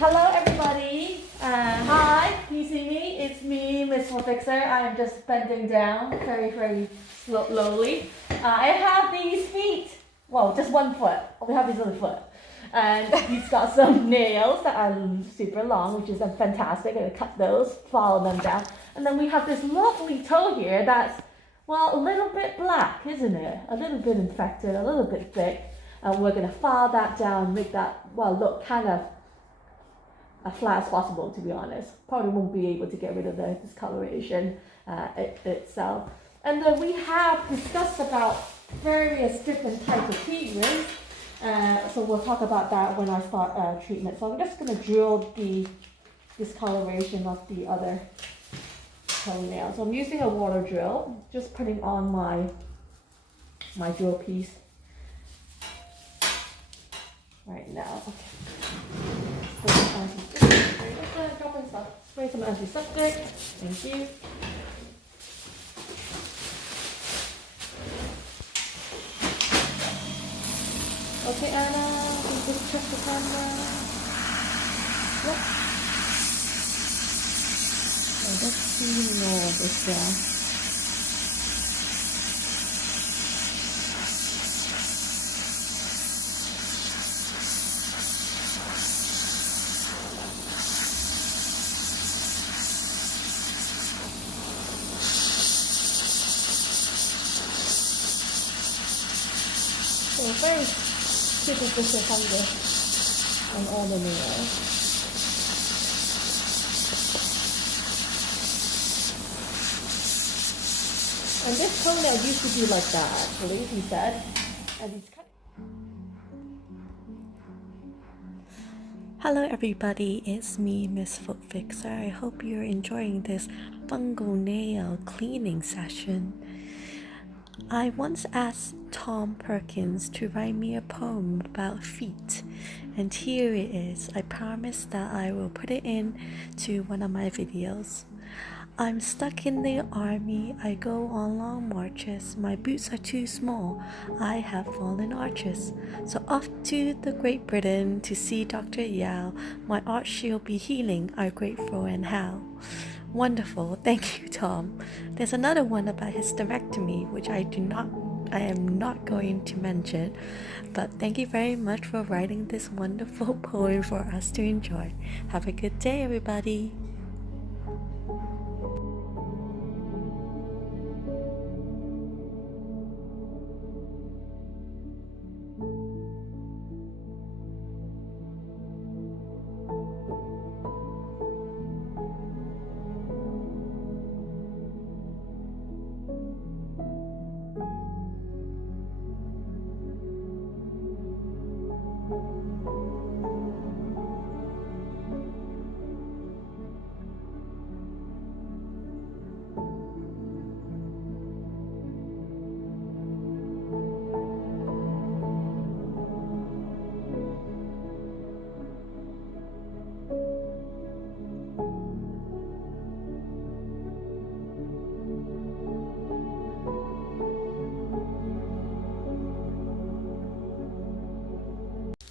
Hello everybody. Hi, can you see me? It's me, Miss Fixer. I'm just bending down very slowly. I have these feet. Well, just one foot. We have this other foot. And he's got some nails that are super long, which is fantastic. I'm going to cut those, follow them down. And then we have this lovely toe here that's, well, a little bit black, isn't it? A little bit infected, a little bit thick. And we're going to file that down, make that, well, look kind of as flat as possible, to be honest. Probably won't be able to get rid of the discoloration itself. And then we have discussed about various different types of treatments. So we'll talk about that when I start treatment. So I'm just going to drill the discoloration of the other toenail. So I'm using a water drill, just putting on my drill piece right now. Spray some antiseptic. Thank you. Okay, Anna, can you just check the camera? Yep. Oh, let's see more of this down. So very superficial fungus on all the nails. And this toenail used to be like that, actually, he said. And he's kind of... Hello everybody, it's me, Miss Foot Fixer. I hope you're enjoying this fungal nail cleaning session. I once asked Tom Perkins to write me a poem about feet, and here it is. I promise that I will put it in to one of my videos. I'm stuck in the army, I go on long marches, my boots are too small, I have fallen arches. So off to the Great Britain to see Dr. Yao, my art she'll be healing, are grateful and how. Wonderful, thank you, Tom. There's another one about hysterectomy, which I am not going to mention, but thank you very much for writing this wonderful poem for us to enjoy. Have a good day, everybody.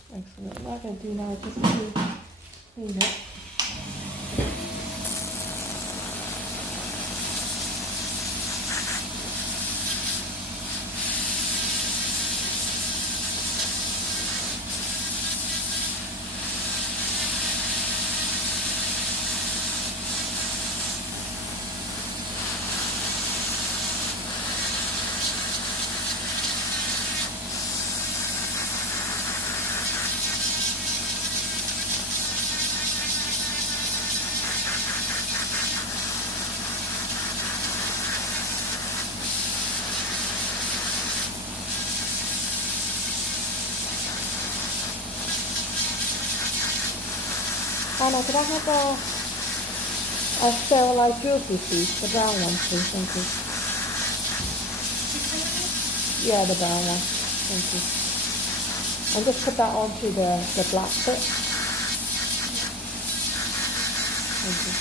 Excellent. What I'm going to do now is just clean it. Anna, could I have a sterilized drill please? The brown one, please. Thank you. Yeah, the brown one. Thank you. And just put that onto the black bit. Thank you.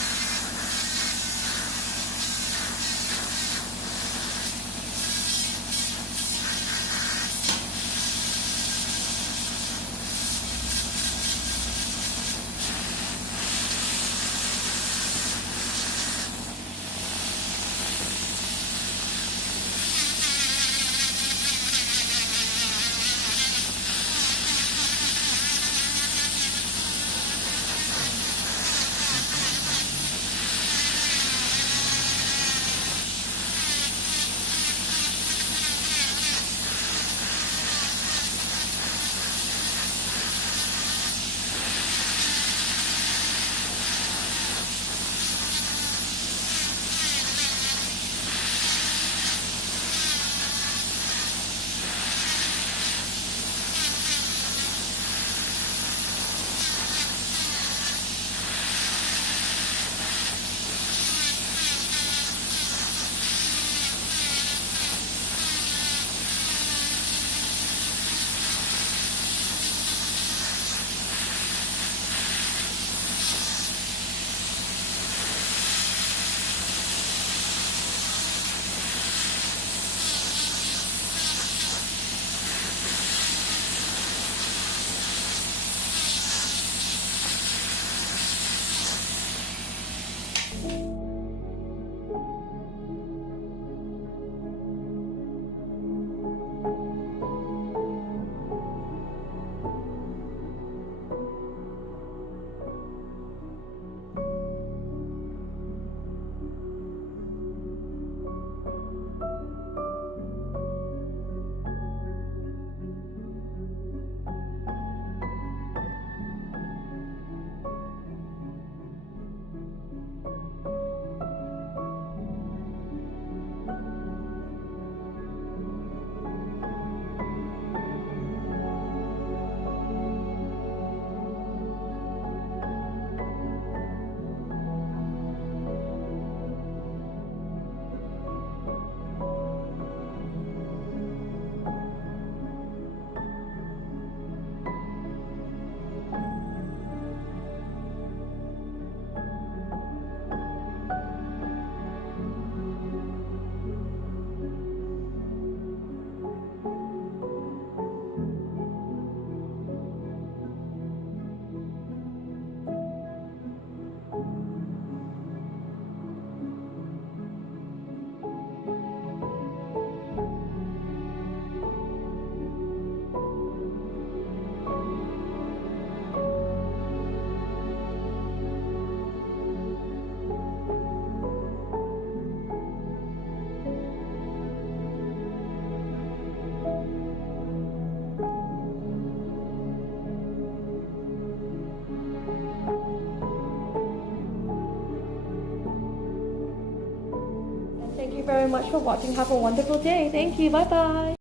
Thank you very much for watching. Have a wonderful day. Thank you. Bye bye.